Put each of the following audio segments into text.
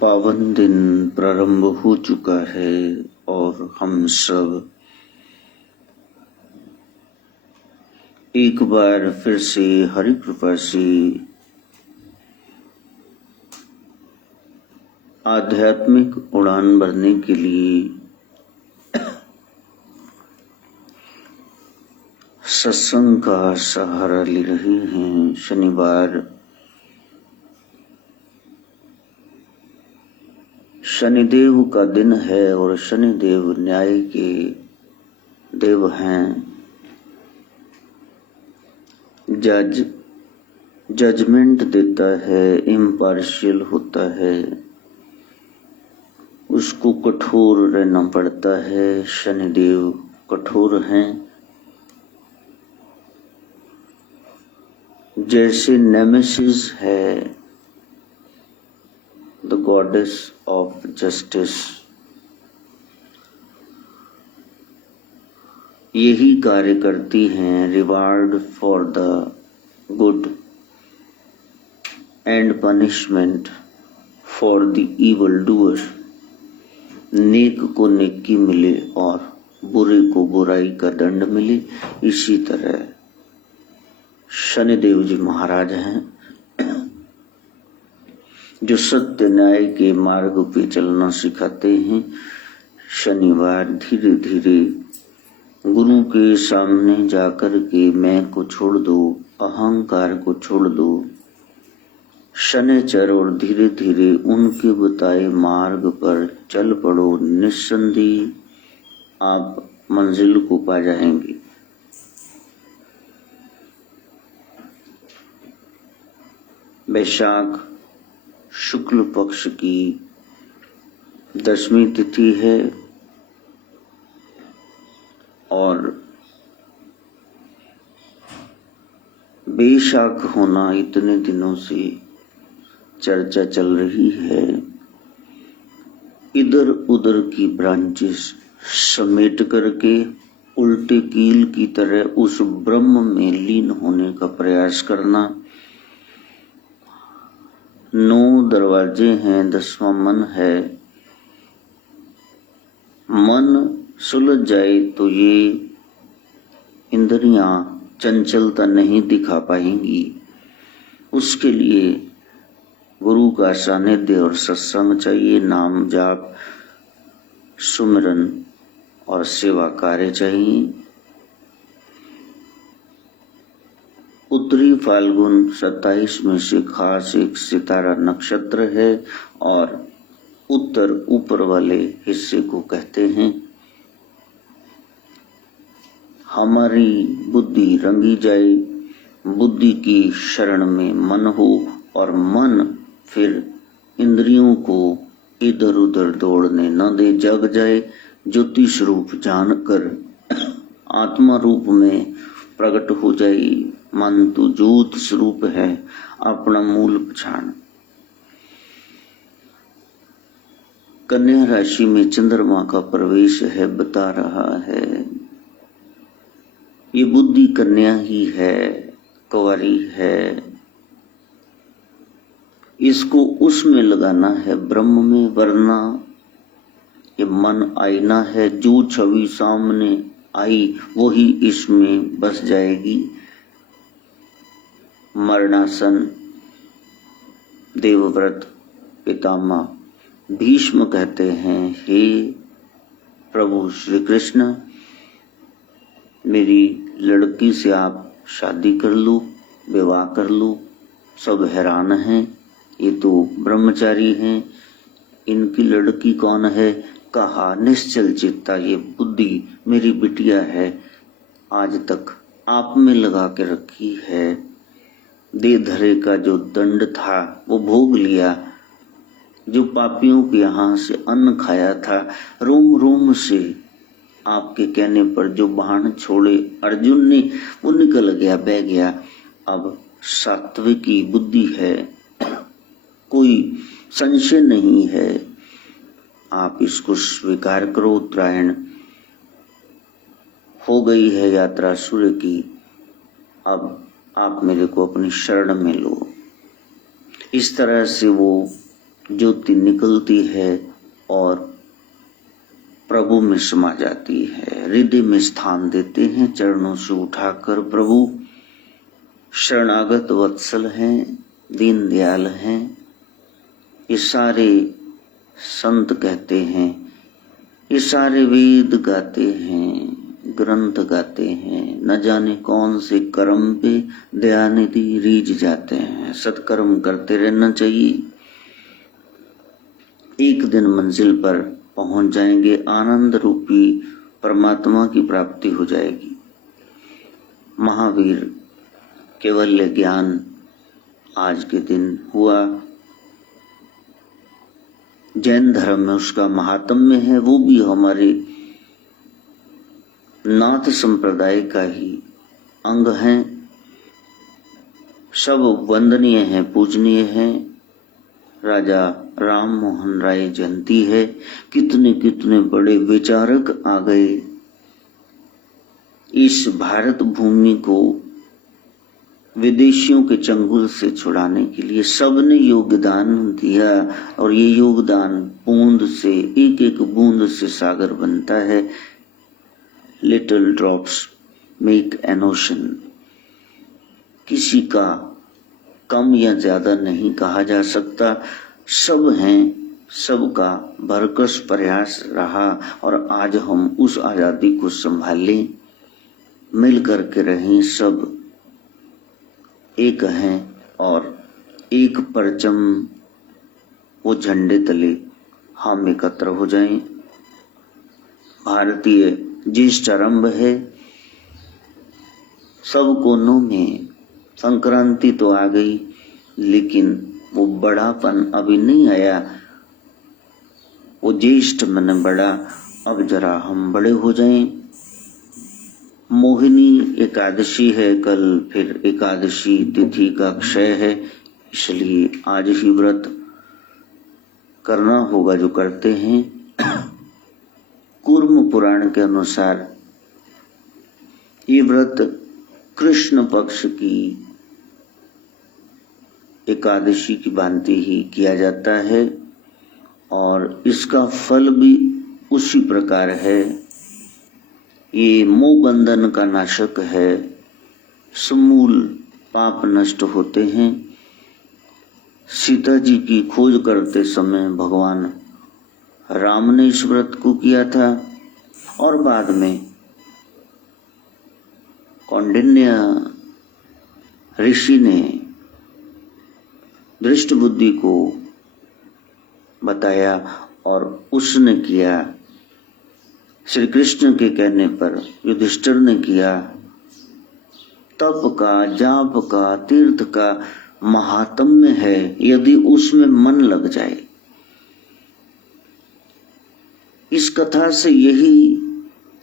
पावन दिन प्रारंभ हो चुका है और हम सब एक बार फिर से हरि कृपा से आध्यात्मिक उड़ान भरने के लिए सत्संग का सहारा ले रहे हैं। शनिवार शनिदेव का दिन है और शनिदेव न्याय के देव हैं। जजमेंट देता है, इम्पार्शियल होता है, उसको कठोर रहना पड़ता है। शनिदेव कठोर हैं। जैसे नेमेसिस है द गॉडेस ऑफ जस्टिस, यही कार्य करती हैं। Reward for the good and punishment for the evil doer. नेक को नेकी मिले और बुरे को बुराई का दंड मिले। इसी तरह शनिदेव जी महाराज हैं जो सत्य न्याय के मार्ग पे चलना सिखाते हैं। शनिवार धीरे धीरे गुरु के सामने जाकर के मैं को छोड़ दो, अहंकार को छोड़ दो, शनिचर, और धीरे धीरे उनके बताए मार्ग पर चल पड़ो। निस्संदेह आप मंजिल को पा जाएंगे। वैशाख शुक्ल पक्ष की 10वीं तिथि है और बेशाख होना इतने दिनों से चर्चा चल रही है। इधर उधर की ब्रांचेस समेट करके उल्टे कील की तरह उस ब्रह्म में लीन होने का प्रयास करना। 9 दरवाजे हैं, 10वां मन है। मन सुलझ जाए तो ये इंद्रियां चंचलता नहीं दिखा पाएंगी। उसके लिए गुरु का सानिध्य और सत्संग चाहिए, नाम जाप, सुमिरन और सेवा कार्य चाहिए। उत्तरी फाल्गुन 27 में से खास एक सितारा नक्षत्र है और उत्तर ऊपर वाले हिस्से को कहते हैं। हमारी बुद्धि रंगी जाए, बुद्धि की शरण में मन हो और मन फिर इंद्रियों को इधर उधर दौड़ने न दे। जग जाए, ज्योतिष रूप जानकर आत्मा रूप में प्रकट हो जाए। मन तो ज्योत स्वरूप है, अपना मूल पहचान। कन्या राशि में चंद्रमा का प्रवेश है, बता रहा है ये बुद्धि कन्या ही है, कुंवारी है। इसको उसमें लगाना है, ब्रह्म में, वरना ये मन आईना है। जो छवि सामने आई वही इसमें बस जाएगी। मरणासन देवव्रत पितामह भीष्म कहते हैं, हे प्रभु श्री कृष्ण, मेरी लड़की से आप शादी कर लो, विवाह कर लो। सब हैरान हैं, ये तो ब्रह्मचारी हैं, इनकी लड़की कौन है? कहा, निश्चल चित्ता ये बुद्धि मेरी बिटिया है, आज तक आप में लगा के रखी है। दे धरे का जो दंड था वो भोग लिया, जो पापियों के यहाँ से अन्न खाया था। रोम रोम से आपके कहने पर जो बाण छोड़े अर्जुन ने वो निकल गया, बह गया। अब सात्विकी बुद्धि है, कोई संशय नहीं है। आप इसको स्वीकार करो। उत्तरायण हो गई है यात्रा सूर्य की, अब आप मेरे को अपनी शरण में लो। इस तरह से वो ज्योति निकलती है और प्रभु में समा जाती है। हृदय में स्थान देते हैं, चरणों से उठाकर प्रभु शरणागत वत्सल हैं, दीन दयाल हैं। ये सारे संत कहते हैं, ये सारे वेद गाते हैं, ग्रंथ गाते हैं, न जाने कौन से कर्म पे दयानिधि रीझ जाते हैं। सत्कर्म करते रहना चाहिए, एक दिन मंजिल पर पहुंच जाएंगे, आनंद रूपी परमात्मा की प्राप्ति हो जाएगी। महावीर केवल्य ज्ञान आज के दिन हुआ। जैन धर्म में उसका महात्म्य है, वो भी हमारे नाथ संप्रदाय का ही अंग है। सब वंदनीय हैं, पूजनीय हैं। राजा राम मोहन राय जयंती है, कितने कितने बड़े विचारक आ गए इस भारत भूमि को विदेशियों के चंगुल से छुड़ाने के लिए। सबने योगदान दिया और ये योगदान बूंद से, एक एक बूंद से सागर बनता है। Little drops make an ocean. किसी का कम या ज्यादा नहीं कहा जा सकता, सब हैं, सबका भरकस प्रयास रहा और आज हम उस आजादी को संभालें, मिल करके रहें, सब एक हैं और एक परचम वो झंडे तले हम एकत्र हो जाएं। भारतीय ज्येष्ठ आरंभ है, सब कोनों में संक्रांति तो आ गई, लेकिन वो बड़ापन अभी नहीं आया। वो ज्येष्ठ मन बड़ा, अब जरा हम बड़े हो जाएं। मोहिनी एकादशी है कल, फिर एकादशी तिथि का क्षय है, इसलिए आज ही व्रत करना होगा जो करते हैं। कूर्म पुराण के अनुसार ये व्रत कृष्ण पक्ष की एकादशी की भांति ही किया जाता है और इसका फल भी उसी प्रकार है। ये मोह बंधन का नाशक है, समूल पाप नष्ट होते हैं। सीता जी की खोज करते समय भगवान राम ने इस व्रत को किया था और बाद में कौंडिन्य ऋषि ने दृष्ट बुद्धि को बताया और उसने किया। श्री कृष्ण के कहने पर युधिष्ठिर ने किया। तप का, जाप का, तीर्थ का महात्म्य है यदि उसमें मन लग जाए। इस कथा से यही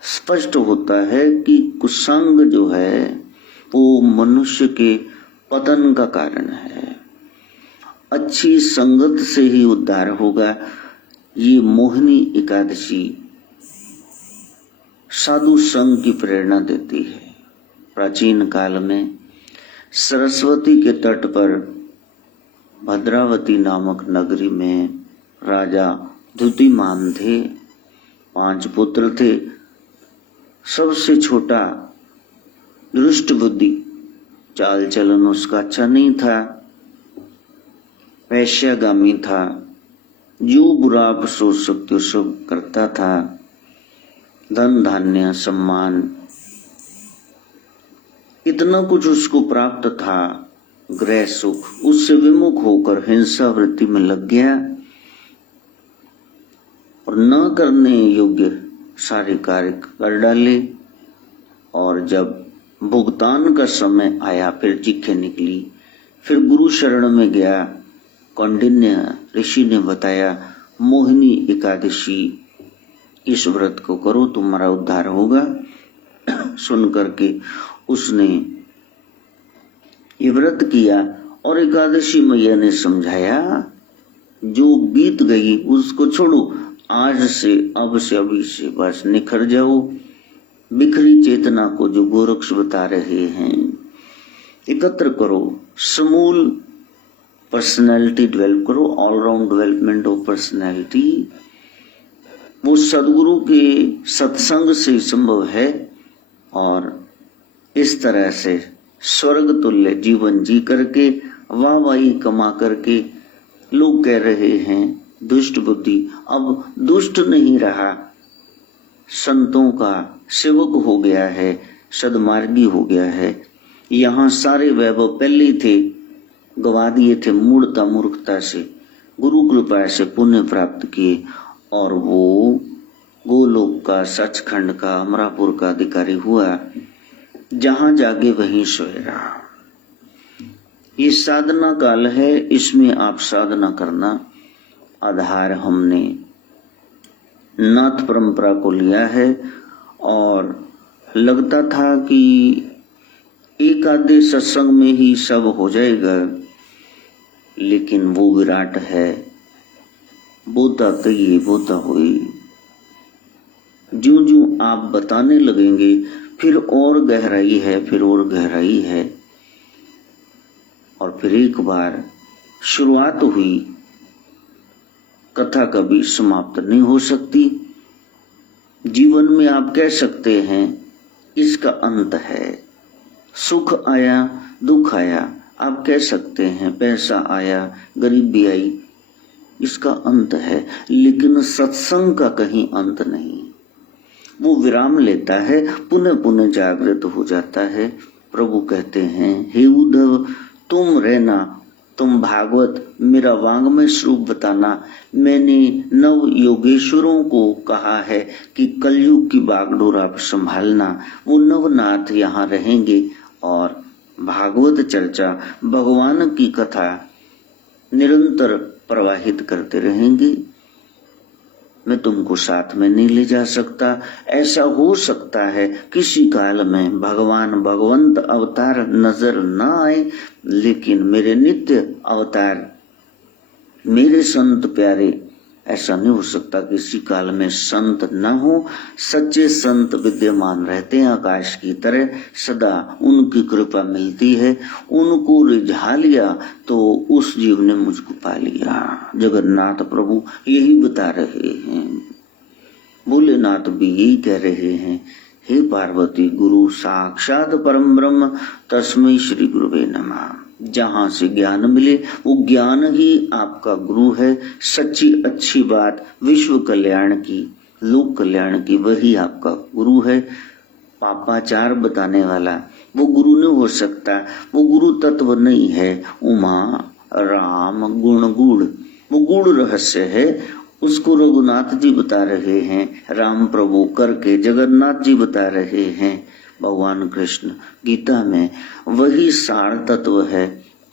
स्पष्ट होता है कि कुसंग जो है वो मनुष्य के पतन का कारण है। अच्छी संगत से ही उद्धार होगा। ये मोहिनी एकादशी साधु संघ की प्रेरणा देती है। प्राचीन काल में सरस्वती के तट पर भद्रावती नामक नगरी में राजा द्युतिमान थे। 5 पुत्र थे। सबसे छोटा दृष्ट बुद्धि, चाल चलन उसका अच्छा नहीं था, वैश्यागामी था, जो बुरा आप सोच सकते हो सब करता था। धन धान्य सम्मान इतना कुछ उसको प्राप्त था, गृह सुख, उससे विमुख होकर हिंसा वृत्ति में लग गया और न करने योग्य सारे कार्य कर डाले। और जब भुगतान का समय आया, फिर चिट्ठी निकली, फिर गुरु शरण में गया। कौंडिन्य ऋषि ने बताया, मोहिनी एकादशी इस व्रत को करो, तुम्हारा उद्धार होगा। सुन करके उसने ये व्रत किया और एकादशी मैया ने समझाया, जो बीत गई उसको छोड़ो, आज से, अब से, अभी से बस निखर जाओ। बिखरी चेतना को जो गोरक्ष बता रहे हैं एकत्र करो, समूल पर्सनैलिटी डेवलप करो, ऑलराउंड डेवलपमेंट ऑफ पर्सनैलिटी, वो सदगुरु के सत्संग से संभव है। और इस तरह से स्वर्ग तुल्य जीवन जी करके वाहवाही कमा करके लोग कह रहे हैं दुष्ट बुद्धि, अब दुष्ट नहीं रहा, संतों का सेवक हो गया है, सदमार्गी हो गया है। यहाँ सारे वैभव पहले ही थे, गवा दिए थे मूर्खता से, गुरु कृपा से पुण्य प्राप्त किए और वो गोलोक का, सचखंड का, अमरापुर का अधिकारी हुआ। जहां जागे वहीं सोए रहा। ये साधना काल है, इसमें आप साधना करना। आधार हमने नाथ परंपरा को लिया है और लगता था कि एक आधे सत्संग में ही सब हो जाएगा, लेकिन वो विराट है, बोता कहिए बोता हुई। ज्यों ज्यों आप बताने लगेंगे फिर और गहराई है, फिर और गहराई है। और फिर एक बार शुरुआत हुई, कथा कभी समाप्त नहीं हो सकती। जीवन में आप कह सकते हैं इसका अंत है। सुख आया, दुख आया, आप कह सकते हैं पैसा आया, गरीबी आई, इसका अंत है। लेकिन सत्संग का कहीं अंत नहीं। वो विराम लेता है, पुनः पुनः जागृत हो जाता है। प्रभु कहते हैं, हे उद्धव तुम रहना, तुम भागवत मेरा वांग्मय स्वरूप बताना। मैंने नव योगेश्वरों को कहा है कि कलयुग की बागडोर आप संभालना। वो नवनाथ यहाँ रहेंगे और भागवत चर्चा, भगवान की कथा निरंतर प्रवाहित करते रहेंगे। मैं तुमको साथ में नहीं ले जा सकता। ऐसा हो सकता है किसी काल में भगवान भगवंत अवतार नजर न आए, लेकिन मेरे नित्य अवतार, मेरे संत प्यारे, ऐसा नहीं हो सकता किसी काल में संत न हो। सच्चे संत विद्यमान रहते हैं आकाश की तरह, सदा उनकी कृपा मिलती है। उनको रिझा लिया तो उस जीव ने मुझको पा लिया। जगन्नाथ प्रभु यही बता रहे हैं, भोलेनाथ भी यही कह रहे हैं, हे पार्वती गुरु साक्षात परम ब्रह्म तस्मै श्री गुरुवे नमः। जहां से ज्ञान मिले वो ज्ञान ही आपका गुरु है। सच्ची अच्छी बात विश्व कल्याण की, लोक कल्याण की, वही आपका गुरु है। पापाचार बताने वाला वो गुरु नहीं हो सकता, वो गुरु तत्व नहीं है। उमा राम गुण गुड़, वो गुड़ रहस्य है, उसको रघुनाथ जी बता रहे हैं, राम प्रभु करके जगन्नाथ जी बता रहे हैं। भगवान कृष्ण गीता में वही सार तत्व है,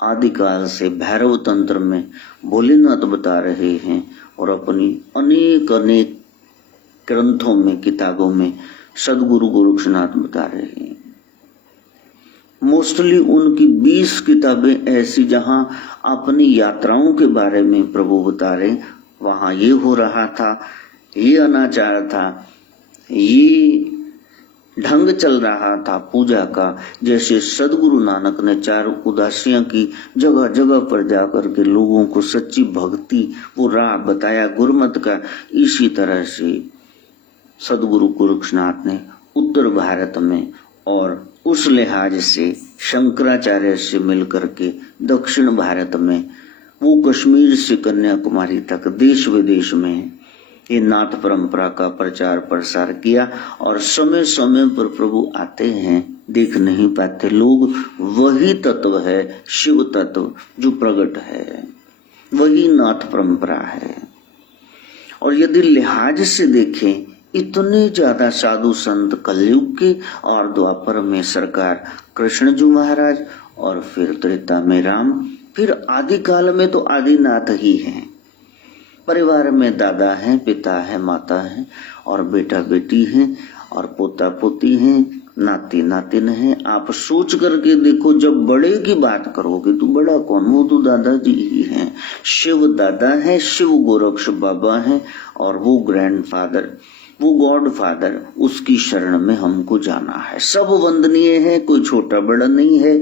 आदिकाल से भैरव तंत्र में भोलेनाथ बता रहे हैं और अपनी अनेक अनेक ग्रंथों में, किताबों में सदगुरु गोरक्षनाथ बता रहे हैं। मोस्टली उनकी 20 किताबें ऐसी जहां अपनी यात्राओं के बारे में प्रभु बता रहे, वहां ये हो रहा था, ये अनाचार था, ये ढंग चल रहा था पूजा का। जैसे सदगुरु नानक ने 4 उदासियां की, जगह जगह पर जाकर के लोगों को सच्ची भक्ति, वो राह बताया गुरमत का। इसी तरह से सदगुरु गोरक्षनाथ ने उत्तर भारत में और उस लिहाज से शंकराचार्य से मिलकर के दक्षिण भारत में, वो कश्मीर से कन्याकुमारी तक देश विदेश में ये नाथ परंपरा का प्रचार प्रसार किया। और समय समय पर प्रभु आते हैं, देख नहीं पाते लोग, वही तत्व है, शिव तत्व जो प्रकट है, वही नाथ परंपरा है। और यदि लिहाज से देखें, इतने ज्यादा साधु संत कलयुग के और द्वापर में सरकार कृष्ण जी महाराज, और फिर त्रेता में राम, फिर आदिकाल में तो आदिनाथ ही हैं। परिवार में दादा है, पिता है, माता है और बेटा बेटी है और पोता पोती है, नाती नातिन है। आप सोच करके देखो, जब बड़े की बात करोगे तो बड़ा कौन, वो तो दादाजी ही हैं। शिव दादा है, शिव गोरक्ष बाबा है और वो ग्रैंडफादर वो गॉड फादर, उसकी शरण में हमको जाना है। सब वंदनीय है, कोई छोटा बड़ा नहीं है,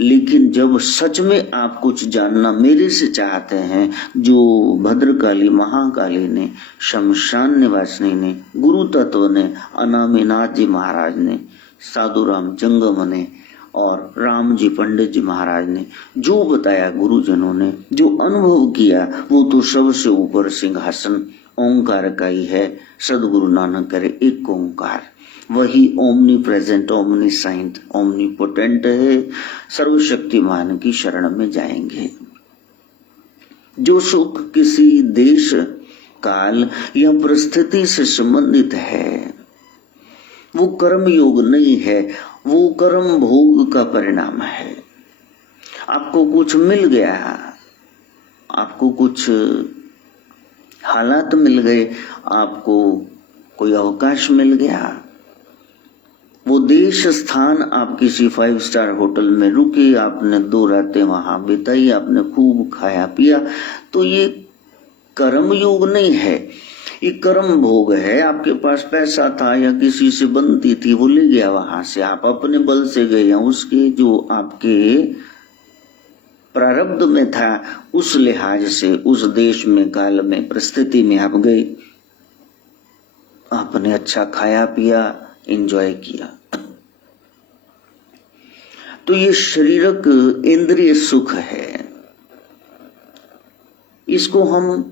लेकिन जब सच में आप कुछ जानना मेरे से चाहते हैं, जो भद्रकाली महाकाली ने, शमशान निवासिनी ने, गुरु तत्व ने, अनामीनाथ जी महाराज ने, साधु राम जंगम ने और राम जी पंडित जी महाराज ने जो बताया, गुरुजनों ने जो अनुभव किया, वो तो सबसे ऊपर सिंहासन ओंकार का ही है। सदगुरु नानक करे एक ओंकार, वही omnipresent, omniscient, omnipotent है। सर्वशक्तिमान की शरण में जाएंगे। जो सुख किसी देश काल या परिस्थिति से संबंधित है, वो कर्म योग नहीं है, वो कर्म भोग का परिणाम है। आपको कुछ मिल गया, आपको कुछ हालात मिल गए, आपको कोई अवकाश मिल गया, वो देश स्थान, आप किसी 5 स्टार होटल में रुके, आपने 2 रातें वहां बिताई, आपने खूब खाया पिया, तो ये कर्म योग नहीं है, ये कर्म भोग है। आपके पास पैसा था या किसी से बनती थी, वो ले गया वहां से, आप अपने बल से गए, या उसके जो आपके प्रारब्ध में था उस लिहाज से, उस देश में, काल में, परिस्थिति में आप गए, आपने अच्छा खाया पिया, एंजॉय किया। तो ये शारीरिक इंद्रिय सुख है, इसको हम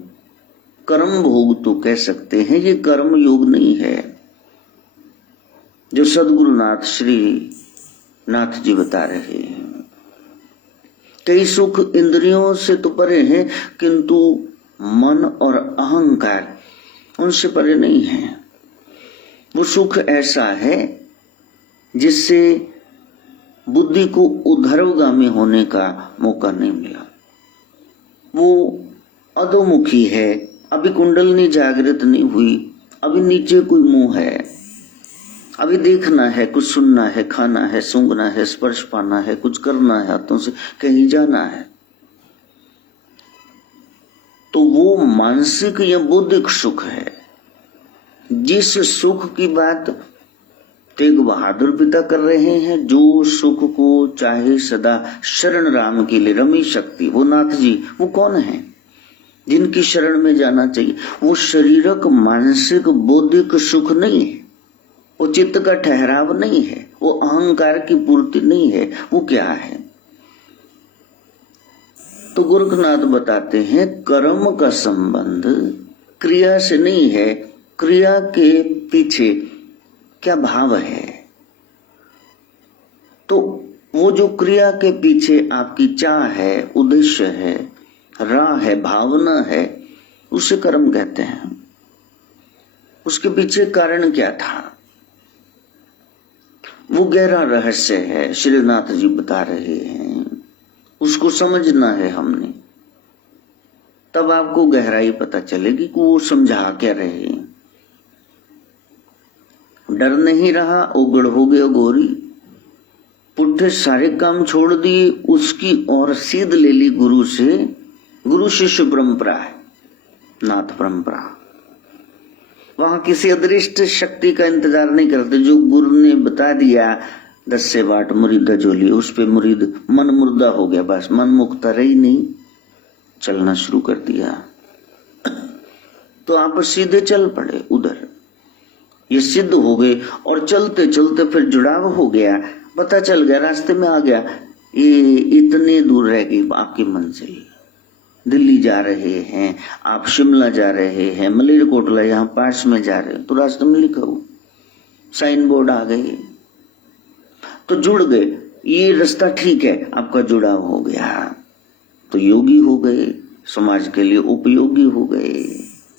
कर्म भोग तो कह सकते हैं, ये कर्म योग नहीं है जो सदगुरुनाथ श्री नाथ जी बता रहे हैं। कई सुख इंद्रियों से तो परे हैं, किंतु मन और अहंकार उनसे परे नहीं है। वो सुख ऐसा है जिससे बुद्धि को उधर्वगामी होने का मौका नहीं मिला। वो अधोमुखी है, अभी कुंडलनी जागृत नहीं हुई, अभी नीचे कोई मुंह है, अभी देखना है, कुछ सुनना है, खाना है, सूंघना है, स्पर्श पाना है, कुछ करना है, हाथों से कहीं जाना है। तो वो मानसिक या बौद्धिक सुख है। जिस सुख की बात तेग बहादुर पिता कर रहे हैं, जो सुख को चाहे सदा शरण राम के लिए रमी शक्ति, वो नाथ जी, वो कौन है जिनकी शरण में जाना चाहिए? वो शारीरिक, मानसिक, बौद्धिक सुख नहीं है, वो चित्त का ठहराव नहीं है, वो अहंकार की पूर्ति नहीं है। वो क्या है? तो गोरखनाथ बताते हैं, कर्म का संबंध क्रिया से नहीं है, क्रिया के पीछे क्या भाव है। तो वो जो क्रिया के पीछे आपकी चाह है, उद्देश्य है, राह है, भावना है, उसे कर्म कहते हैं। उसके पीछे कारण क्या था, वो गहरा रहस्य है, श्रीनाथ जी बता रहे हैं। उसको समझना है हमने, तब आपको गहराई पता चलेगी कि वो समझा क्या रहे। डर नहीं रहा, उगड़ हो गया गोरी, पुट्ठे सारे काम छोड़ दिए, उसकी और सीध ले ली गुरु से। गुरु शिष्य परंपरा है, नाथ परंपरा। वहां किसी अदृष्ट शक्ति का इंतजार नहीं करते। जो गुरु ने बता दिया 10 से बाट मुरीदा जोली, उस पे मुरीद मन मुर्दा हो गया, बस मन मुक्त रही नहीं, चलना शुरू कर दिया। तो आप सीधे चल पड़े उधर, ये सिद्ध हो गए, और चलते चलते फिर जुड़ाव हो गया, पता चल गया, रास्ते में आ गया, ये इतने दूर रह गई आपकी मंजिल। दिल्ली जा रहे हैं आप, शिमला जा रहे हैं, मलेरकोटला यहाँ पास में जा रहे हैं, तो रास्ते में लिखा हो, साइन बोर्ड आ गए, तो जुड़ गए, ये रास्ता ठीक है, आपका जुड़ाव हो गया, तो योगी हो गए, समाज के लिए उपयोगी हो गए।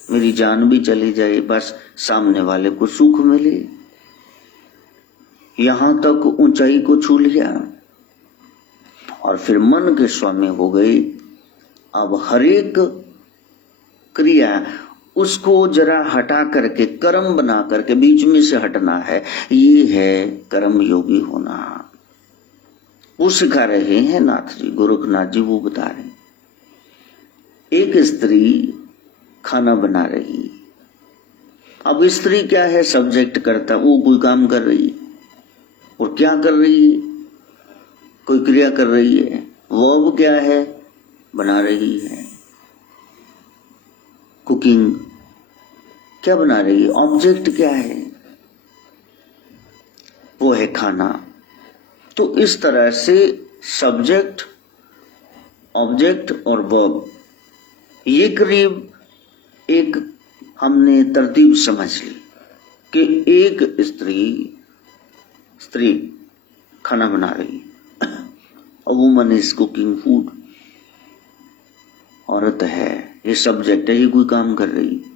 मेरी जान भी चली जाए, बस सामने वाले को सुख मिले, यहां तक ऊंचाई को छू लिया, और फिर मन के स्वामी हो गए। अब हरेक क्रिया उसको जरा हटा करके, कर्म बना करके बीच में से हटना है, ये है कर्म योगी होना। वो सिखा रहे हैं नाथ जी, गोरखनाथ जी, वो बता रहे हैं। एक स्त्री खाना बना रही, अब स्त्री क्या है? सब्जेक्ट करता, वो कोई काम कर रही है। और क्या कर रही है? कोई क्रिया कर रही है। वर्ब क्या है? बना रही है। कुकिंग क्या बना रही है? ऑब्जेक्ट क्या है? वो है खाना। तो इस तरह से सब्जेक्ट, ऑब्जेक्ट और वर्ब, ये करीब एक हमने तरतीब समझ ली कि एक स्त्री खाना बना रही है। A woman is cooking food। औरत है, ये सब्जेक्ट है, ये कोई काम कर रही है।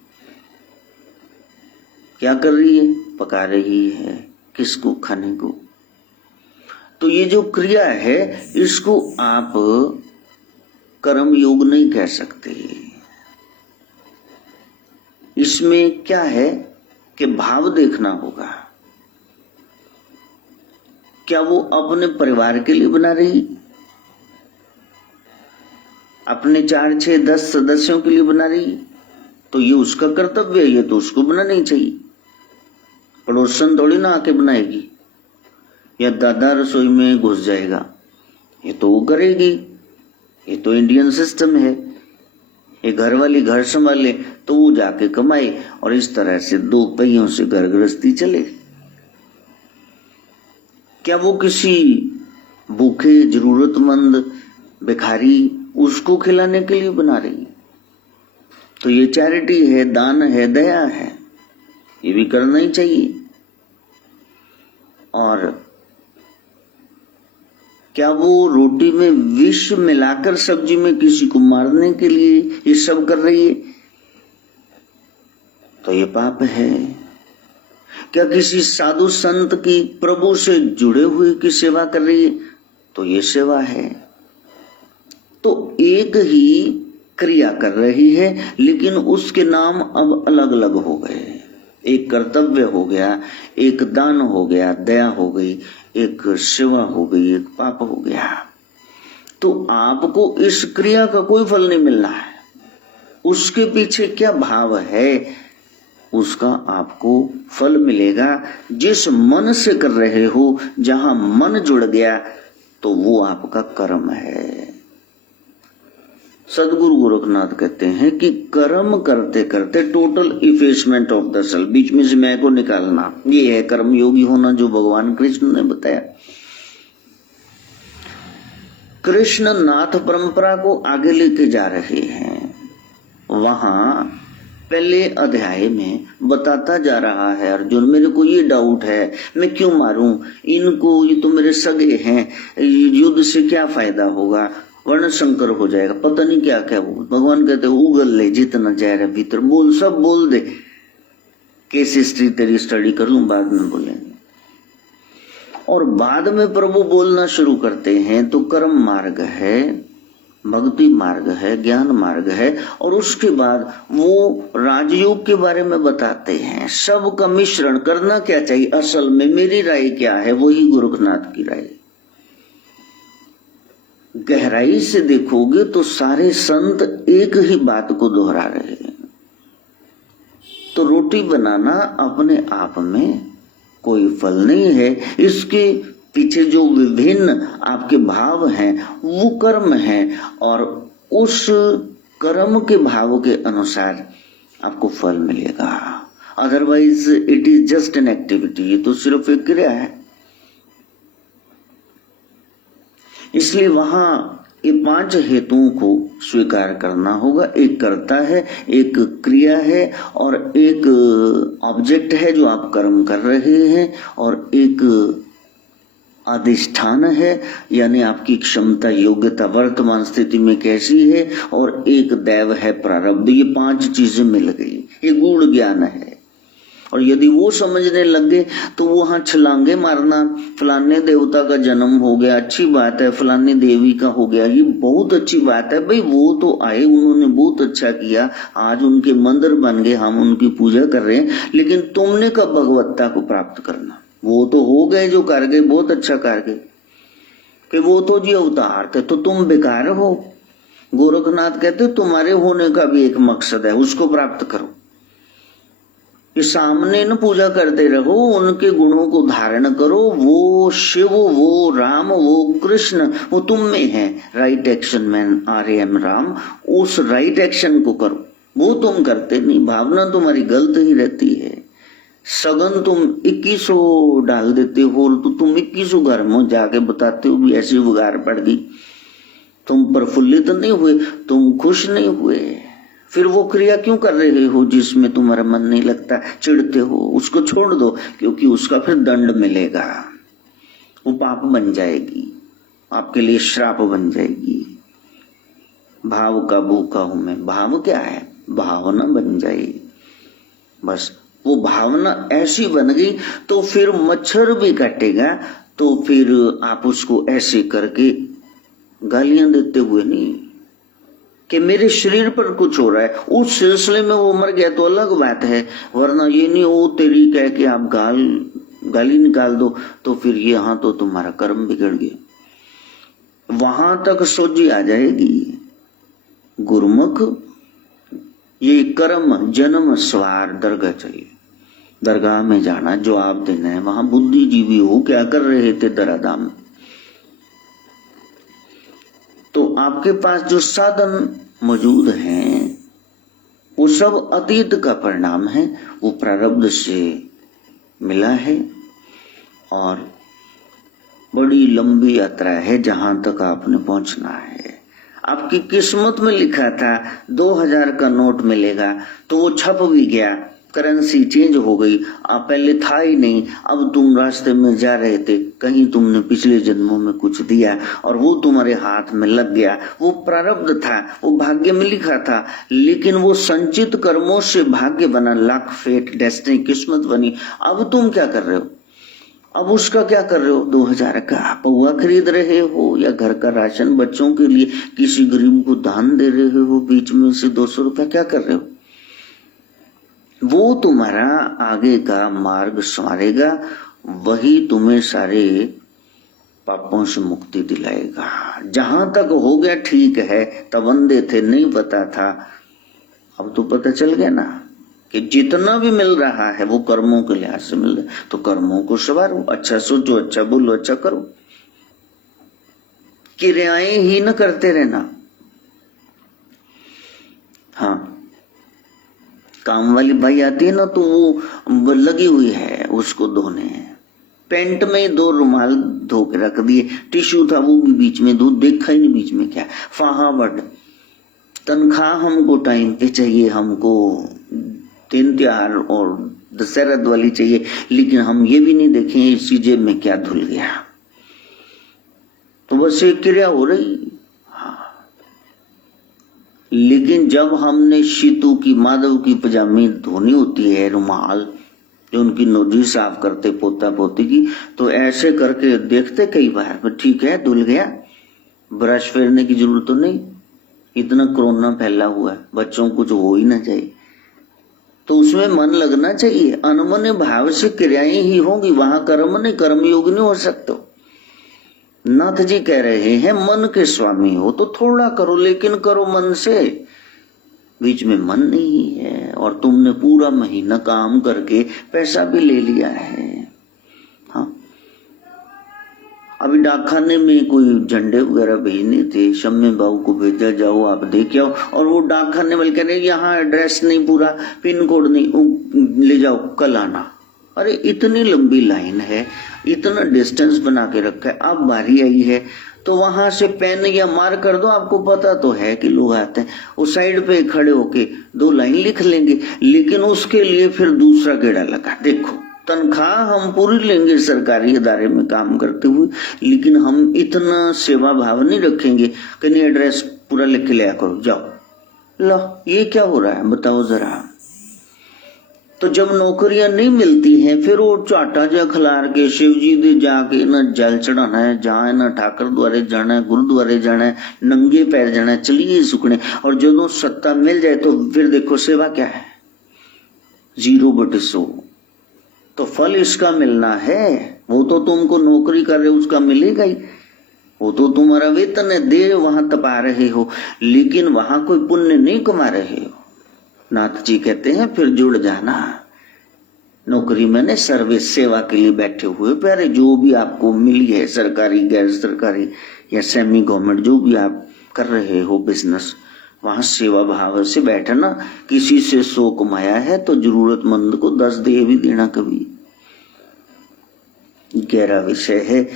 क्या कर रही है? पका रही है। किसको? खाने को। तो ये जो क्रिया है, इसको आप कर्म योग नहीं कह सकते। इसमें क्या है कि भाव देखना होगा। क्या वो अपने परिवार के लिए बना रही? अपने 4, 6, 10 सदस्यों के लिए बना रही? तो ये उसका कर्तव्य है, ये तो उसको बनाना ही चाहिए। पड़ोसन थोड़ी ना आके बनाएगी, या दादा रसोई में घुस जाएगा, ये तो वो करेगी। ये तो इंडियन सिस्टम है। ये घर वाली घर संभाले तो वो जाके कमाए, और इस तरह से 2 पहियों से घर गृहस्थी चले। क्या वो किसी भूखे, जरूरतमंद, भिखारी, उसको खिलाने के लिए बना रही? तो ये चैरिटी है, दान है, दया है, ये भी करना ही चाहिए। और क्या वो रोटी में विष मिलाकर सब्जी में किसी को मारने के लिए ये सब कर रही है? तो ये पाप है। क्या किसी साधु संत की, प्रभु से जुड़े हुए की सेवा कर रही है? तो ये सेवा है। तो एक ही क्रिया कर रही है, लेकिन उसके नाम अब अलग अलग हो गए। एक कर्तव्य हो गया, एक दान हो गया, दया हो गई, एक सेवा हो गई, एक पाप हो गया। तो आपको इस क्रिया का कोई फल नहीं मिलना है। उसके पीछे क्या भाव है, उसका आपको फल मिलेगा। जिस मन से कर रहे हो, जहां मन जुड़ गया, तो वो आपका कर्म है। सदगुरु गोरखनाथ कहते हैं कि कर्म करते करते total effacement of the self, बीच में से मैं को निकालना, ये है कर्म योगी होना, जो भगवान कृष्ण ने बताया। कृष्ण नाथ परंपरा को आगे लेके जा रहे हैं। वहां पहले अध्याय में बताता जा रहा है, अर्जुन मेरे को ये डाउट है, मैं क्यों मारूं इनको, ये तो मेरे सगे हैं, युद्ध से क्या फायदा होगा, वर्ण शंकर हो जाएगा, पता नहीं क्या क्या बोल। भगवान कहते उगल ले जितना जहर है भीतर, बोल, सब बोल दे। केस हिस्ट्री तेरी स्टडी कर लूं, बाद में बोलेंगे। और बाद में प्रभु बोलना शुरू करते हैं। तो कर्म मार्ग है, भक्ति मार्ग है, ज्ञान मार्ग है, और उसके बाद वो राजयोग के बारे में बताते हैं। सबका मिश्रण करना क्या चाहिए। असल में मेरी राय क्या है, वही गोरखनाथ की राय। गहराई से देखोगे तो सारे संत एक ही बात को दोहरा रहे हैं। तो रोटी बनाना अपने आप में कोई फल नहीं है, इसके पीछे जो विभिन्न आपके भाव हैं वो कर्म हैं, और उस कर्म के भाव के अनुसार आपको फल मिलेगा। Otherwise it is just an activity, ये तो सिर्फ एक क्रिया है। इसलिए वहां ये 5 हेतुओं को स्वीकार करना होगा। एक कर्ता है, एक क्रिया है, और एक ऑब्जेक्ट है जो आप कर्म कर रहे हैं, और एक अधिष्ठान है, यानी आपकी क्षमता, योग्यता वर्तमान स्थिति में कैसी है, और एक दैव है, प्रारब्ध। ये 5 चीजें मिल गई, ये गूढ़ ज्ञान है। और यदि वो समझने लग गए तो वहां छलांगे मारना, फलाने देवता का जन्म हो गया, अच्छी बात है, फलानी देवी का हो गया, ये बहुत अच्छी बात है भाई, वो तो आए, उन्होंने बहुत अच्छा किया, आज उनके मंदिर बन गए, हम उनकी पूजा कर रहे हैं, लेकिन तुमने कब भगवत्ता को प्राप्त करना। वो तो हो गए जो कर गए, बहुत अच्छा कर गए, कि वो तो जी अवतार थे, तो तुम बेकार हो। गोरखनाथ कहते तुम्हारे होने का भी एक मकसद है, उसको प्राप्त करो। कि सामने न पूजा करते रहो, उनके गुणों को धारण करो। वो शिव, वो राम, वो कृष्ण, वो तुम में है। Right action man RM Ram, उस राइट एक्शन को करो। वो तुम करते नहीं, भावना तुम्हारी गलत ही रहती है। सगन तुम 2100 डाल देते हो, तो तुम 2100 घर में जाके बताते हो भी ऐसी बुगार पड़ गई। तुम प्रफुल्लित नहीं हुए, तुम खुश नहीं हुए। फिर वो क्रिया क्यों कर रहे हो जिसमें तुम्हारा मन नहीं लगता, चिढ़ते हो? उसको छोड़ दो, क्योंकि उसका फिर दंड मिलेगा। वो पाप बन जाएगी, आपके लिए श्राप बन जाएगी। भाव का भूखा हूं मैं, भाव क्या है? भावना बन जाएगी। बस वो भावना ऐसी बन गई तो फिर मच्छर भी काटेगा, तो फिर आप उसको ऐसे करके गालियां देते हुए नहीं कि मेरे शरीर पर कुछ हो रहा है, उस सिलसिले में वो मर गया तो अलग बात है, वरना ये नहीं वो तेरी कह के आप गाली निकाल दो तो फिर ये हाँ तो तुम्हारा कर्म बिगड़ गया। वहां तक सोची आ जाएगी। गुरुमुख ये कर्म जन्म स्वार दरगाह चाहिए, दरगाह में जाना, जवाब देना है। वहां बुद्धिजीवी हो, क्या कर रहे थे दरादाम? तो आपके पास जो साधन मौजूद हैं वो सब अतीत का परिणाम है, वो प्रारब्ध से मिला है और बड़ी लंबी यात्रा है जहां तक आपने पहुंचना है। आपकी किस्मत में लिखा था 2000 का नोट मिलेगा, तो वो छप भी गया, करेंसी चेंज हो गई, आप पहले था ही नहीं, अब तुम रास्ते में जा रहे थे, कहीं तुमने पिछले जन्मों में कुछ दिया और वो तुम्हारे हाथ में लग गया। वो प्रारब्ध था, वो भाग्य में लिखा था, लेकिन वो संचित कर्मों से भाग्य बना, लक, फेट, डेस्टिनी, किस्मत बनी। अब तुम क्या कर रहे हो? अब उसका क्या कर रहे हो? 2000 का पौवा खरीद रहे हो, या घर का राशन बच्चों के लिए किसी गरीब को दान दे रहे हो, बीच में से 200 रुपया क्या कर रहे हो? वो तुम्हारा आगे का मार्ग संवारेगा, वही तुम्हें सारे पापों से मुक्ति दिलाएगा। जहां तक हो गया ठीक है, तब अंधे थे, नहीं पता था, अब तो पता चल गया ना कि जितना भी मिल रहा है वो कर्मों के लिहाज से मिल रहा है, तो कर्मों को संवारो, अच्छा सोचो, अच्छा बोलो, अच्छा करो, क्रियाएं ही न करते रहना। हाँ, काम वाली भाई आती है ना, तो वो लगी हुई है उसको धोने, पेंट में 2 रुमाल धो के रख दिए, टिश्यू था वो भी बीच में धो, देखा ही नहीं बीच में क्या। फाहावट, तनख्वाह हमको टाइम पे चाहिए, हमको 3 त्योहार और दशहरा वाली चाहिए, लेकिन हम ये भी नहीं देखें इसी जेब में क्या धुल गया। तो बस एक क्रिया हो रही। लेकिन जब हमने शीतू की, माधव की पजामी धोनी होती है, रुमाल जो उनकी नोजी साफ करते पोता पोती की, तो ऐसे करके देखते कई बार, ठीक है धुल गया, ब्रश फेरने की जरूरत तो नहीं, इतना कोरोना फैला हुआ है, बच्चों को कुछ हो ही ना जाए, तो उसमें मन लगना चाहिए। अनमन भाव से क्रियाएं ही होंगी, वहां कर्म नहीं, कर्मयोग नहीं हो सकते। नाथ जी कह रहे हैं मन के स्वामी हो तो थोड़ा करो, लेकिन करो मन से। बीच में मन नहीं है और तुमने पूरा महीना काम करके पैसा भी ले लिया है। हाँ, अभी डाकखाने में कोई झंडे वगैरह भेजने थे, शम्मे बाबू को भेजा, जाओ आप देख आओ, और वो डाकखाने वाले कह रहे यहाँ एड्रेस नहीं पूरा, पिन कोड नहीं, ले जाओ कल आना। अरे इतनी लंबी लाइन है, इतना डिस्टेंस बना के रखा है, अब बारी आई है तो वहां से पेन या मार कर दो, आपको पता तो है कि लोग आते हैं, उस साइड पे खड़े होके 2 लाइन लिख लेंगे, लेकिन उसके लिए फिर दूसरा गेड़ा लगा। देखो, तनख्वाह हम पूरी लेंगे सरकारी इदारे में काम करते हुए, लेकिन हम इतना सेवा भाव नहीं रखेंगे कि नहीं एड्रेस पूरा लिख के लिया करो, जाओ। लो, ये क्या हो रहा है बताओ जरा। तो जब नौकरियां नहीं मिलती हैं, फिर वो चाटा जा खिलार के शिव जी दे जाके ना जल चढ़ाना है, जहां ना ठाकर द्वारे जाना है, गुरुद्वारे जाना है, नंगे पैर जाना है, चलिए सुखने। और जो सत्ता मिल जाए तो फिर देखो सेवा क्या है, 0/100। तो फल इसका मिलना है, वो तो तुमको नौकरी कर रहे हो उसका मिलेगा ही, वो तो तुम्हारा वेतन है, दे वहां तपा रहे हो, लेकिन वहां कोई पुण्य नहीं कमा रहे हो। नाथ जी कहते हैं फिर जुड़ जाना, नौकरी मैंने सर्विस, सेवा के लिए बैठे हुए प्यारे, जो भी आपको मिली है, सरकारी, गैर सरकारी या सेमी गवर्नमेंट, जो भी आप कर रहे हो बिजनेस, वहां सेवा भाव से बैठना। किसी से 100 कमाया है तो जरूरतमंद को 10 दे भी देना। कभी गहरा विषय है,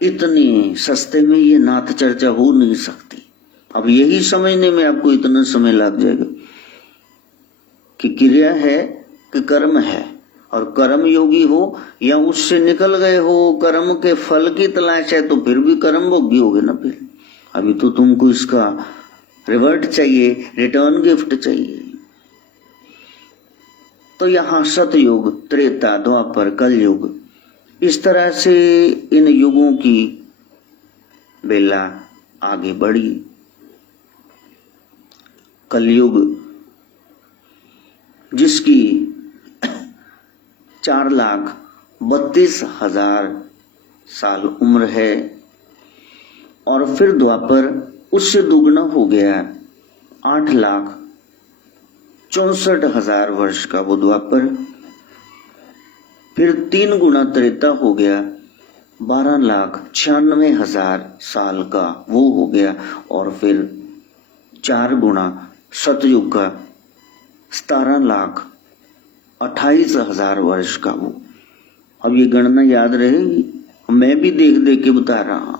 इतनी सस्ते में ये नाथ चर्चा हो नहीं सकती। अब यही समझने में आपको इतना समय लग जाएगा कि क्रिया है कि कर्म है, और कर्म योगी हो या उससे निकल गए हो, कर्म के फल की तलाश है, तो फिर भी कर्म भोगी होगे ना। फिर अभी तो तुमको इसका रिवर्ट चाहिए, रिटर्न गिफ्ट चाहिए। तो यहां सतयुग, त्रेता, द्वापर, कलयुग, इस तरह से इन युगों की बेला आगे बढ़ी। कलयुग जिसकी 4,32,000 साल उम्र है, और फिर द्वापर उससे दुगना हो गया, 8,64,000 वर्ष का वो द्वापर। फिर 3 गुना त्रेता हो गया, 12,96,000 साल का वो हो गया, और फिर 4 गुना सतयुग का 17,28,000 वर्ष का वो। अब ये गणना याद रहेगी, मैं भी देख देख के बता रहा हूं।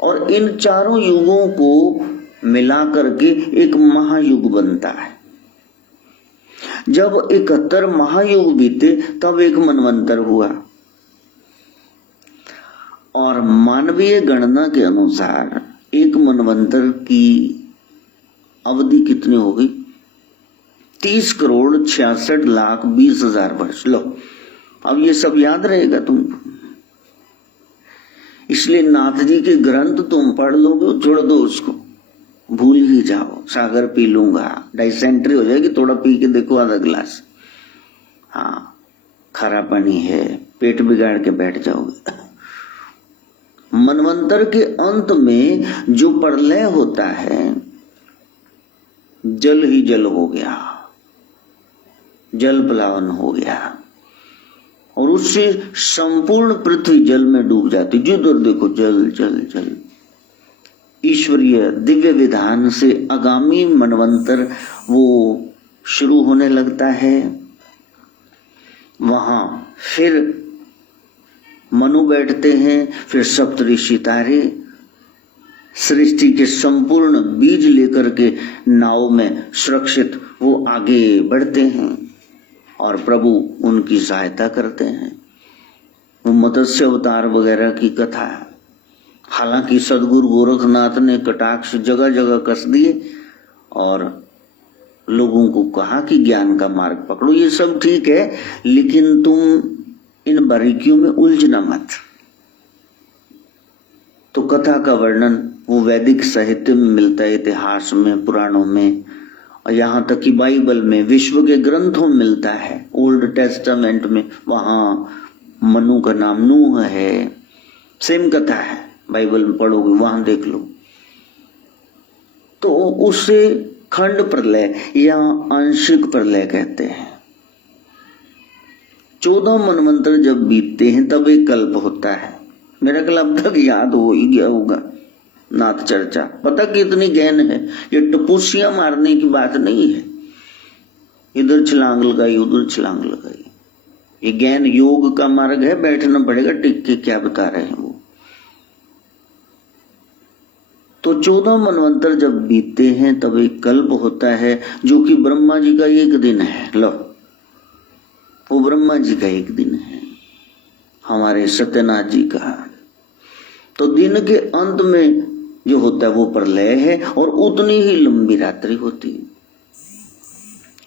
और इन चारों युगों को मिला करके एक महायुग बनता है। जब 71 महायुग बीते तब एक मनवंतर हुआ, और मानवीय गणना के अनुसार एक मनवंतर की अवधि कितनी हो गई? 30,66,20,000 वर्ष। लो, अब ये सब याद रहेगा तुमको। इसलिए नाथ जी के ग्रंथ तुम पढ़ लोगे, छोड़ दो उसको, भूल ही जाओ। सागर पी लूंगा, डाइसेंट्री हो जाएगी, थोड़ा पी के देखो आधा गिलास, हाँ खारा पानी है, पेट बिगाड़ के बैठ जाओगे। मनवंतर के अंत में जो प्रलय होता है, जल ही जल हो गया, जल प्लावन हो गया, और उससे संपूर्ण पृथ्वी जल में डूब जाती। जिधर देखो जल जल जल। ईश्वरीय दिव्य विधान से आगामी मनवंतर वो शुरू होने लगता है। वहां फिर मनु बैठते हैं, फिर सप्तऋषि तारे सृष्टि के संपूर्ण बीज लेकर के नाव में सुरक्षित वो आगे बढ़ते हैं, और प्रभु उनकी सहायता करते हैं। वो मत्स्य अवतार वगैरह की कथा है। हालांकि सदगुरु गोरखनाथ ने कटाक्ष जगह जगह कस दिए और लोगों को कहा कि ज्ञान का मार्ग पकड़ो, ये सब ठीक है, लेकिन तुम इन बारीकियों में उलझना मत। तो कथा का वर्णन वो वैदिक साहित्य में मिलता है, इतिहास में, पुराणों में, और यहाँ तक कि बाइबल में, विश्व के ग्रंथों में मिलता है। ओल्ड टेस्टामेंट में वहां मनु का नाम नूह है, सेम कथा है, बाइबल में पढ़ोगे, वहां देख लो। तो उसे खंड प्रलय या आंशिक प्रलय कहते हैं। 14 मनवंतर जब बीतते हैं तब एक कल्प होता है। मेरा ख्याल अब तक याद हो ही गया होगा नाथ चर्चा। पता कितनी गहन है, ये टपूसियां मारने की बात नहीं है, इधर छलांग लगाई उधर छलांग लगाई। ये ज्ञान योग का मार्ग है, बैठना पड़ेगा टिक के, क्या बता रहे हैं वो। तो 14 मनवंतर जब बीतते हैं तब एक कल्प होता है, जो कि ब्रह्मा जी का एक दिन है। लो, वो ब्रह्मा जी का एक दिन है, हमारे सत्यनाथ जी का। तो दिन के अंत में जो होता है वो प्रलय है, और उतनी ही लंबी रात्रि होती है।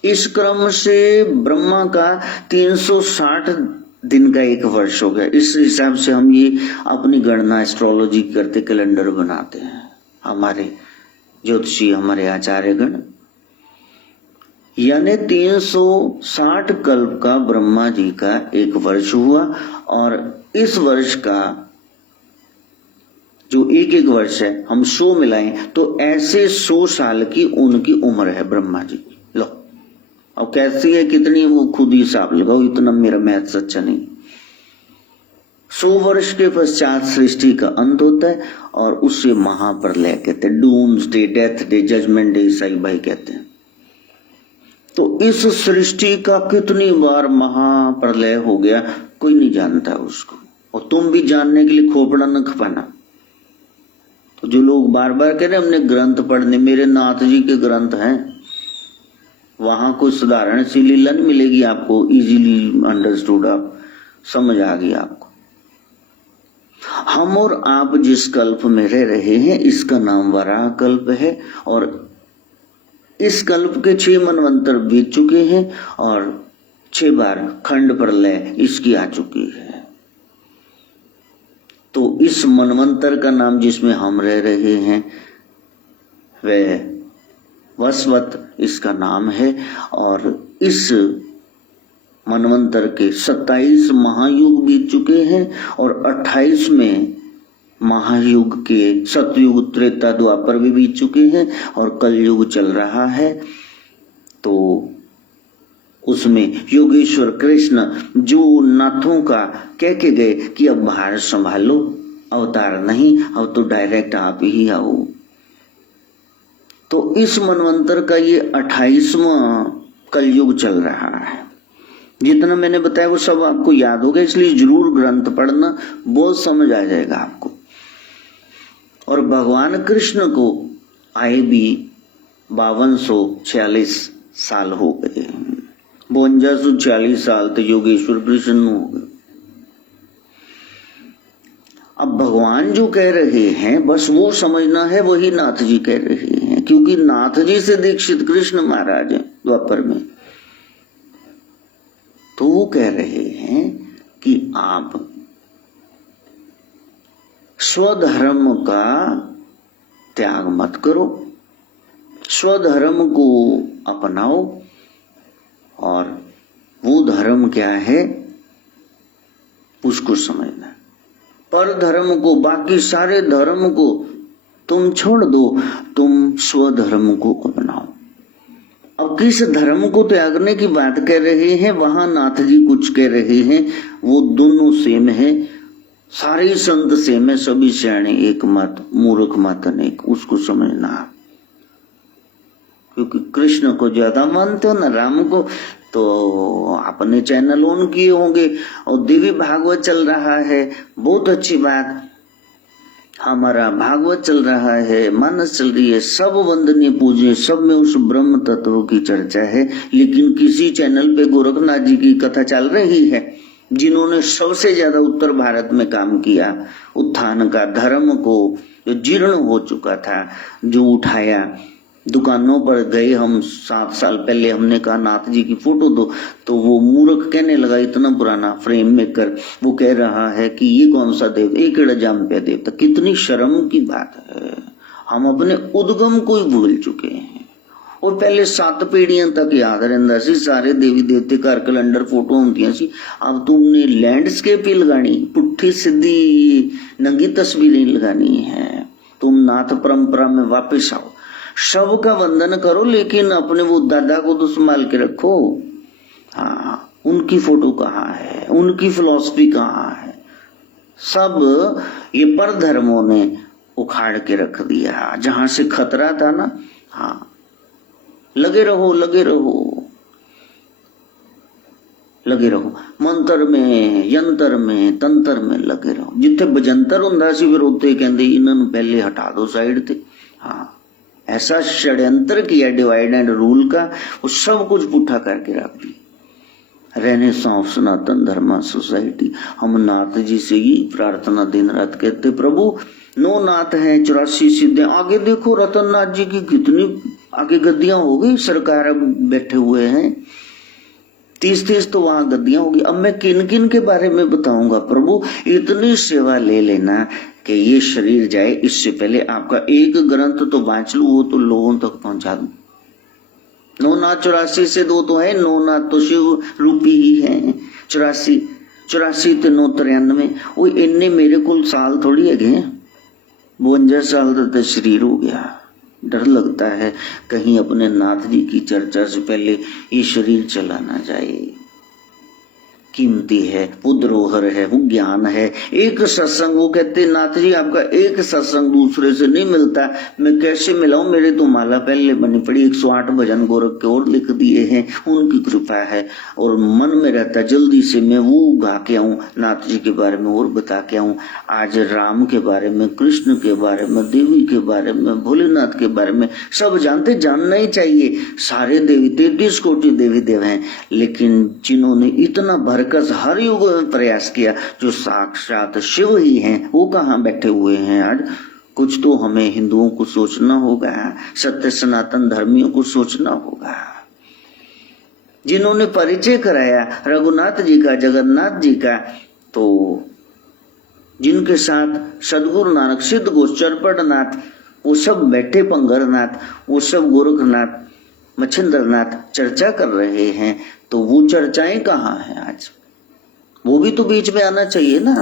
इस क्रम से ब्रह्मा का 360 दिन का एक वर्ष हो गया। इस हिसाब से हम ये अपनी गणना एस्ट्रोलॉजी करते, कैलेंडर बनाते हैं, हमारे ज्योतिषी, हमारे आचार्यगण। यानी 360 कल्प का ब्रह्मा जी का एक वर्ष हुआ, और इस वर्ष का जो एक एक वर्ष है, हम 100 मिलाएं तो ऐसे 100 साल की उनकी उम्र है ब्रह्मा जी की। लो, अब और कैसी है कितनी वो खुद ही हिसाब लगाओ, इतना मेरा मैथ अच्छा नहीं। 100 वर्ष के पश्चात सृष्टि का अंत होता है और उससे महाप्रलय कहते हैं, doomsday, death day, judgement day ईसाई भाई कहते हैं। तो इस सृष्टि का कितनी बार महाप्रलय हो गया कोई नहीं जानता उसको, और तुम भी जानने के लिए खोपड़ा न खपाना। तो जो लोग बार बार कह रहे हमने ग्रंथ पढ़ने, मेरे नाथ जी के ग्रंथ हैं, वहां कोई साधारण सी लीला नहीं मिलेगी आपको, इजीली अंडरस्टूड, आप समझ आ गई आपको। हम और आप जिस कल्प में रह रहे हैं इसका नाम वराह कल्प है, और इस कल्प के 6 मनवंतर बीत चुके हैं और 6 बार खंड प्रलय इसकी आ चुकी है। तो इस मनवंतर का नाम जिसमें हम रह रहे हैं वह वसवत इसका नाम है, और इस मनवंतर के 27 महायुग बीत चुके हैं और 28वें महायुग के सतयुग, त्रेता, द्वापर भी बीत चुके हैं और कलयुग चल रहा है। तो उसमें योगेश्वर कृष्ण जो नाथों का कह के गए कि अब भारत संभालो, अवतार नहीं, अब तो डायरेक्ट आप ही आओ। तो इस मनवंतर का ये 28वां कलयुग चल रहा है। जितना मैंने बताया वो सब आपको याद होगा, इसलिए जरूर ग्रंथ पढ़ना, बहुत समझ आ जाएगा आपको। और भगवान कृष्ण को आए भी 5246 साल हो गए, 5246 साल तो योगेश्वर कृष्ण हो गए। अब भगवान जो कह रहे हैं बस वो समझना है, वही नाथ जी कह रहे हैं, क्योंकि नाथ जी से दीक्षित कृष्ण महाराज हैं द्वापर में। तो वो कह रहे हैं कि आप स्वधर्म का त्याग मत करो, स्वधर्म को अपनाओ, और वो धर्म क्या है उसको समझना। पर धर्म को, बाकी सारे धर्म को तुम छोड़ दो, तुम स्वधर्म को अपनाओ। अब किस धर्म को त्यागने की बात कह रहे हैं, वहां नाथ जी कुछ कह रहे हैं, वो दोनों सेम है, सारे संत सेम है, सभी सियाणे एक मत, मूर्ख मत अनेक, उसको समझना। क्योंकि कृष्ण को ज्यादा मानते हो ना, राम को, तो आपने चैनल ऑन किए होंगे और देवी भागवत चल रहा है, बहुत अच्छी बात, हमारा भागवत चल रहा है, मानस चल रही है, सब वंदनीय पूज्य, सब में उस ब्रह्म तत्व की चर्चा है। लेकिन किसी चैनल पे गोरखनाथ जी की कथा चल रही है, जिन्होंने सबसे ज्यादा उत्तर भारत में काम किया, उत्थान का, धर्म को जो जीर्ण हो चुका था जो उठाया। दुकानों पर गए हम 7 साल पहले, हमने कहा नाथ जी की फोटो दो, तो वो मूर्ख कहने लगा, इतना पुराना फ्रेम में कर, वो कह रहा है कि ये कौन सा देव, एक जाम पे देवता। कितनी शर्म की बात है, हम अपने उद्गम को ही भूल चुके हैं। और पहले 7 पीढ़ियां तक याद रहता सी, सारे देवी देवते घर कैलेंडर फोटो होंदियां सी। अब तुमने लैंडस्केप ही लगानी, पुट्ठी सीधी नंगी तस्वीरें लगानी है। तुम नाथ परंपरा में वापस आओ, सबका वंदन करो, लेकिन अपने वो दादा को तो संभाल के रखो। हाँ, उनकी फोटो कहाँ है, उनकी फिलॉसफी कहाँ है, सब ये पर धर्मों ने उखाड़ के रख दिया। जहां से खतरा था ना, हाँ, लगे रहो, लगे रहो, लगे रहो, मंत्र में, यंत्र में, तंत्र में लगे रहो। जिथे बजंतर हुंदा सी फिर उत्थे कहंदे इन्हां पहले हटा दो साइड ते। हाँ, ऐसा षड्यंत्र किया डिवाइड एंड रूल का, वो सब कुछ पुट्ठा करके रख दिया। रेनेसां सनातन धर्म सोसाइटी, हम नाथ जी से ही प्रार्थना दिन रात कहते, प्रभु 9 नाथ हैं, 84 सिद्धे। आगे देखो रतन नाथ जी की कितनी आगे गद्दियां हो गई, सरकार अब बैठे हुए हैं, 30 तो वहां गद्दियां होगी। अब मैं किन किन के बारे में बताऊंगा प्रभु, इतनी सेवा ले लेना कि ये शरीर जाए, इससे पहले आपका एक ग्रंथ तो बांच लू, वो तो लोगों तक पहुंचा दू। 9 नाथ 84 से 2 तो है, 9 नाथ तो शिव रूपी ही है, 84 ते 9 93। वो इन्ने मेरे कुल साल थोड़ी है, 52 साल तक शरीर हो गया। डर लगता है कहीं अपने नाथ जी की चर्चा से पहले ये शरीर चला ना जाए। कीमती है, वो धरोहर है, वो ज्ञान है। एक सत्संग, वो कहते नाथ जी आपका एक सत्संग दूसरे से नहीं मिलता, मैं कैसे मिलाऊं, मेरे तो माला पहले बनी पड़ी। 108 भजन गोरख के और लिख दिए हैं, उनकी कृपा है। और मन में रहता जल्दी से मैं वो गा के आऊं, नाथ जी के बारे में और बता के आऊं। आज राम के बारे में, कृष्ण के बारे में, देवी के बारे में, भोलेनाथ के बारे में सब जानते, जानना ही चाहिए। सारे देवी 33 कोटि देवी देव हैं, लेकिन जिन्होंने इतना भरकस हर युग में प्रयास किया, जो साक्षात शिव ही हैं, वो कहाँ बैठे हुए हैं आज। कुछ तो हमें हिंदुओं को सोचना होगा, सत्य सनातन धर्मियों को सोचना होगा। जिन्होंने परिचय कराया रघुनाथ जी का, जगन्नाथ जी का, तो जिनके साथ सदगुरु नानक, सिद्ध गोचर पटनाथ, वो सब बैठे, पंगरनाथ, वो सब गोरखनाथ, मच्छिंद्रनाथ चर्चा कर रहे हैं, तो वो चर्चाएं कहाँ हैं आज। वो भी तो बीच में आना चाहिए ना।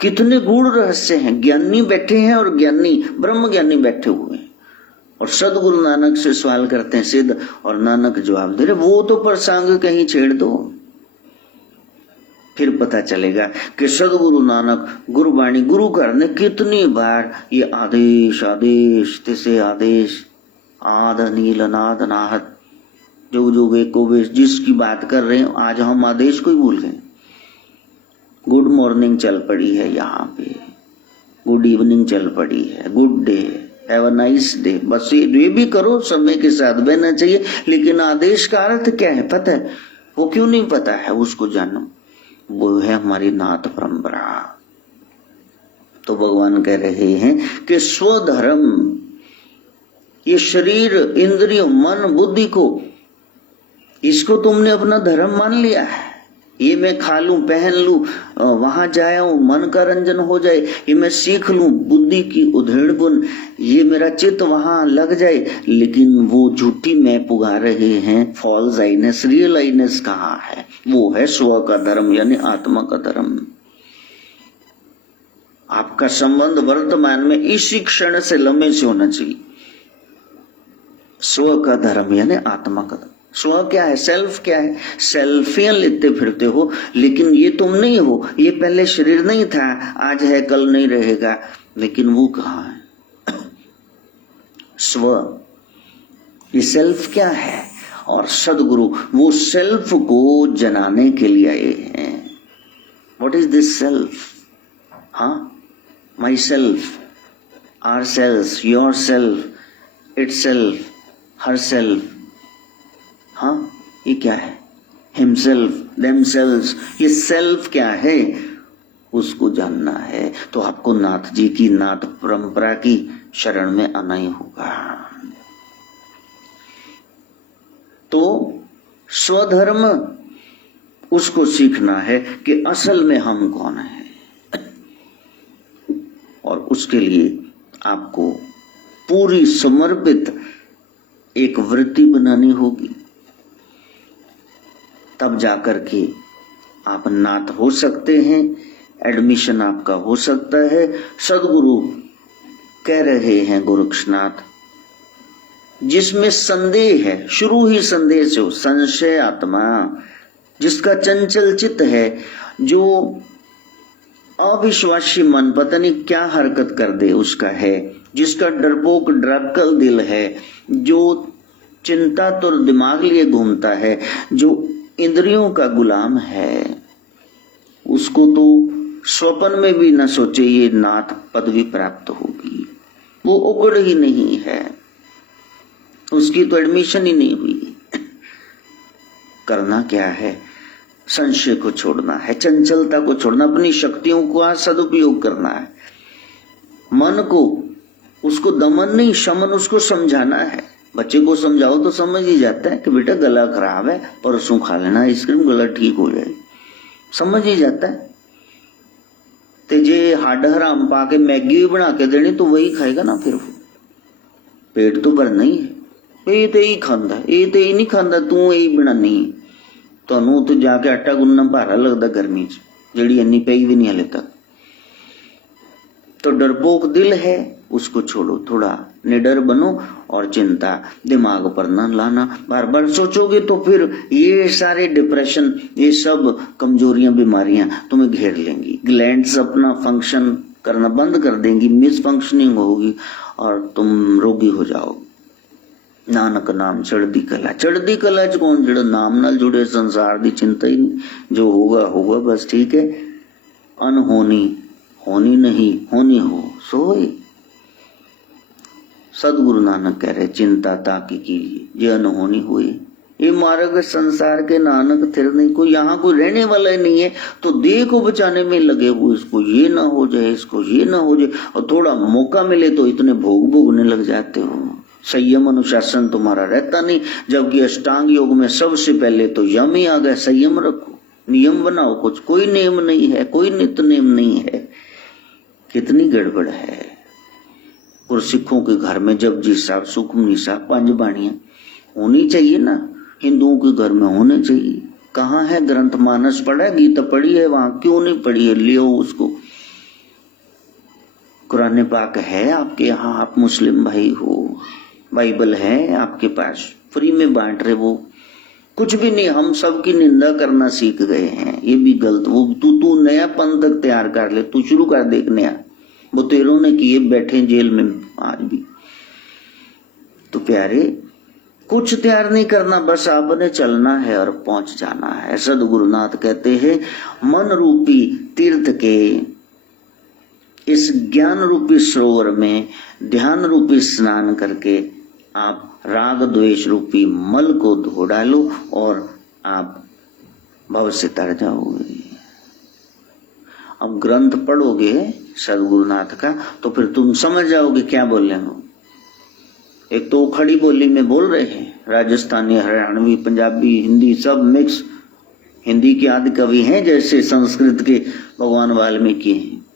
कितने गूढ़ रहस्य हैं, ज्ञानी बैठे हैं और ज्ञानी ब्रह्म ज्ञानी बैठे हुए हैं, और सदगुरु नानक से सवाल करते हैं सिद्ध, और नानक जवाब दे रहे। वो तो प्रसंग कहीं छेड़ दो, फिर पता चलेगा कि सदगुरु नानक गुरुवाणी गुरु घर ने कितनी बार ये आदेश आदेश तिसे आदेश, आद नील अनाद अनाहत, जो जो वे को वे, जिसकी बात कर रहे हैं आज हम आदेश को ही भूल गए। गुड मॉर्निंग चल पड़ी है यहाँ पे, गुड इवनिंग चल पड़ी है, good day, have a nice day, बस ये भी करो, समय के साथ बहना चाहिए। लेकिन आदेश का अर्थ क्या है पता है? वो क्यों नहीं पता है, उसको जानो। वो है हमारी नाथ परंपरा। तो भगवान कह रहे हैं कि स्वधर्म, ये शरीर, इंद्रियों, मन, बुद्धि को, इसको तुमने अपना धर्म मान लिया है। ये मैं खा लूं, पहन लूं, वहां जाऊं, मन का रंजन हो जाए, ये मैं सीख लूं, बुद्धि की उधेड़ गुण, ये मेरा चित्त वहां लग जाए। लेकिन वो झूठी मैं पुगा रहे हैं, फॉल्स आइनेस, रियल आइनेस कहाँ है? वो है स्व का धर्म, यानी आत्मा का धर्म। आपका संबंध वर्तमान में इसी क्षण से लम्हे से होना चाहिए। स्व का धर्म यानी आत्मा का धर्म। स्व क्या है? सेल्फ क्या है? सेल्फियां लेते फिरते हो, लेकिन ये तुम नहीं हो। ये पहले शरीर नहीं था, आज है, कल नहीं रहेगा, लेकिन वो कहाँ है? स्व, ये सेल्फ क्या है? और सदगुरु वो सेल्फ को जनाने के लिए आए हैं। What is this self? हाँ, myself, ourself, yourself, itself, herself. हाँ, ये क्या है? हिमसेल्फ, देमसेल्व्स, ये सेल्फ क्या है? उसको जानना है। तो आपको नाथ जी की, नाथ परंपरा की शरण में आना ही होगा। तो स्वधर्म, उसको सीखना है कि असल में हम कौन है, और उसके लिए आपको पूरी समर्पित एक वृत्ति बनानी होगी। तब जाकर के आप नाथ हो सकते हैं, एडमिशन आपका हो सकता है। सदगुरु कह रहे हैं गोरक्षनाथ, जिसमें संदेह है, शुरू ही संदेह से हो, संशय आत्मा, जिसका चंचल चित्त है, जो अविश्वासी मन पता नहीं क्या हरकत कर दे उसका है, जिसका डरपोक ड्रक्कल दिल है, जो चिंता तो दिमाग लिए घूमता है, जो इंद्रियों का गुलाम है, उसको तो स्वप्न में भी न सोचे ये नाथ पदवी प्राप्त होगी। वो उगड़ ही नहीं है, उसकी तो एडमिशन ही नहीं हुई। करना क्या है? संशय को छोड़ना है, चंचलता को छोड़ना, अपनी शक्तियों का सदुपयोग करना है। मन को, उसको दमन नहीं, शमन उसको समझाना है। बच्चे को समझाओ तो समझ ही जाता है कि बेटा गला खराब है, परसों खा लेना आइसक्रीम, गला ठीक हो जाए, समझ ही जाता है। तेजे हाड हराम पाके मैगी भी बना के देनी तो वही खाएगा ना, फिर पेट तो भरना ही है। ये तो ही खांदा, ये तो ही नहीं खांदा, तू यही बनानी, तू तो जाके आटा गुनना भारा लगता गर्मी च, जेड़ी इन्नी पई भी नहीं हले तक। तो डरपोक दिल है, उसको छोड़ो, थोड़ा निडर बनो और चिंता दिमाग पर न लाना। बार बार सोचोगे तो फिर ये सारे डिप्रेशन, ये सब कमजोरियां, बीमारियां तुम्हें घेर लेंगी। ग्लैंड्स अपना फंक्शन करना बंद कर देंगी, मिस फंक्शनिंग होगी और तुम रोगी हो जाओगे। नानक नाम चढ़दी कला। चढ़दी कला च कौन? जेड़ा नाम नाल जुड़े, संसार दी चिंता ही नहीं, जो होगा होगा बस, ठीक है। अनहोनी होनी नहीं, होनी हो सो होए। सदगुरु नानक कह रहे चिंता ताकि कीजिए जे अनहोनी हुए। ये मार्ग संसार के नानक थिर नहीं, कोई यहाँ कोई रहने वाला ही नहीं है, तो देह को बचाने में लगे हुए, इसको ये ना हो जाए, इसको ये ना हो जाए, और थोड़ा मौका मिले तो इतने भोग भोगने लग जाते हो। संयम अनुशासन तुम्हारा रहता नहीं, जबकि अष्टांग योग में सबसे पहले तो यम ही आ गया। संयम रखो, नियम बनाओ, कुछ कोई नियम नहीं है, कोई नित नियम नहीं है। कितनी गड़बड़ है। और सिखों के घर में जपजी साहब, सुखमनी साहब, पंज बाणियां होनी चाहिए ना, हिंदुओं के घर में होने चाहिए। कहाँ है? ग्रंथ मानस पढ़ा है, गीता पढ़ी है, वहां क्यों नहीं पढ़ी है? लियो उसको। कुरान पाक है आपके यहाँ, आप मुस्लिम भाई हो, बाइबल है आपके पास, फ्री में बांट रहे वो। कुछ भी नहीं, हम सबकी निंदा करना सीख गए हैं, ये भी गलत। वो तू नया पंथ तैयार कर ले, तू शुरू कर दे एक नया। वो तेरों ने किए, बैठे जेल में आज भी। तो प्यारे, कुछ तैयार नहीं करना, बस आपने चलना है और पहुंच जाना है। सदगुरुनाथ कहते हैं मन रूपी तीर्थ के इस ज्ञान रूपी सरोवर में ध्यान रूपी स्नान करके आप राग द्वेष रूपी मल को धो डालो और आप भव से तर जाओगे। अब ग्रंथ पढ़ोगे सदगुरुनाथ का तो फिर तुम समझ जाओगे क्या बोल रहे हो। एक तो खड़ी बोली में बोल रहे हैं, राजस्थानी, हरियाणवी, पंजाबी, हिंदी सब मिक्स। हिंदी के आदि कवि हैं जैसे संस्कृत के भगवान वाल्मीकि हैं।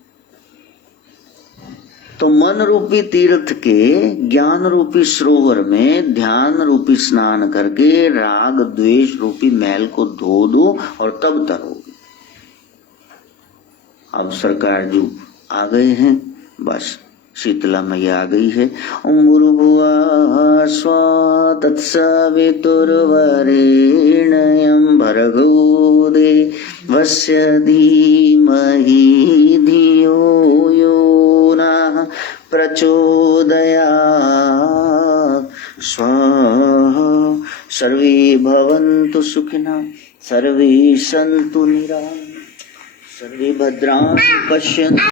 तो मन रूपी तीर्थ के ज्ञान रूपी सरोवर में ध्यान रूपी स्नान करके राग द्वेष रूपी मैल को धो दो और तब तरोगे। अब सरकार जो आ गए हैं, बस शीतला मैया आ गई है। ओम भूर्भुवः स्वः तत्सवितुर्वरेण्यं भर्गो देवस्य धीमहि धियो यो नः प्रचोदयात्। स्वाहा। सर्वे भवन्तु सुखिनः, सर्वे सन्तु निरामयाः, सर्वे भद्राणि पश्यन्तु।